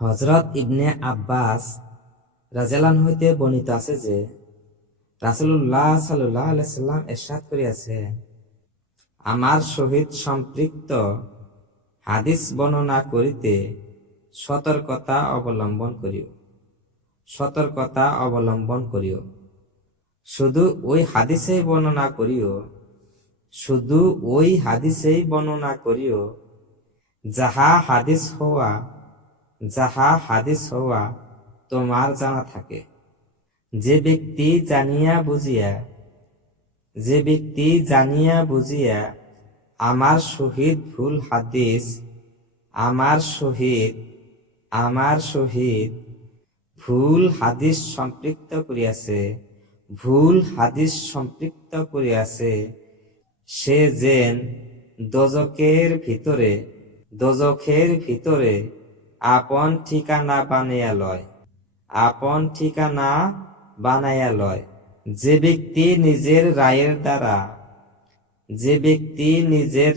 হযরত ইবনে আব্বাস রাদিয়াল্লাহু হইতে বর্ণিত আছে যে রাসূলুল্লাহ সাল্লাল্লাহু আলাইহি সাল্লাম ইরশাদ করিয়াছেন, আমার সহিত সম্পৃক্ত হাদিস বর্ণনা করিতে সতর্কতা অবলম্বন করিও, সতর্কতা অবলম্বন করিও। শুধু ওই হাদিসেই বর্ণনা করিও, শুধু ওই হাদিসেই বর্ণনা করিও যাহা হাদিস হওয়া তোমার জানা থাকে। যে ব্যক্তি জানিয়া বুঝিয়া আমার সহিত ভুল হাদিস সম্পৃক্ত করিয়াছে, সে যেন দোজখের ভিতরে আপন ঠিকানা বানাইয়া লয়। যে ব্যক্তি নিজের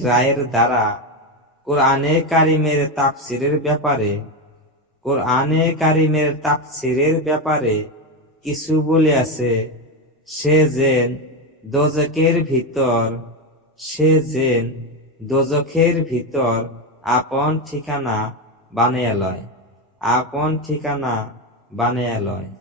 রায়ের দ্বারা কোরআনে কারিমের ব্যাপারে কিছু বলিয়াছে, সে যেন দোজখের ভিতর আপন ঠিকানা বানাইয়া লয়।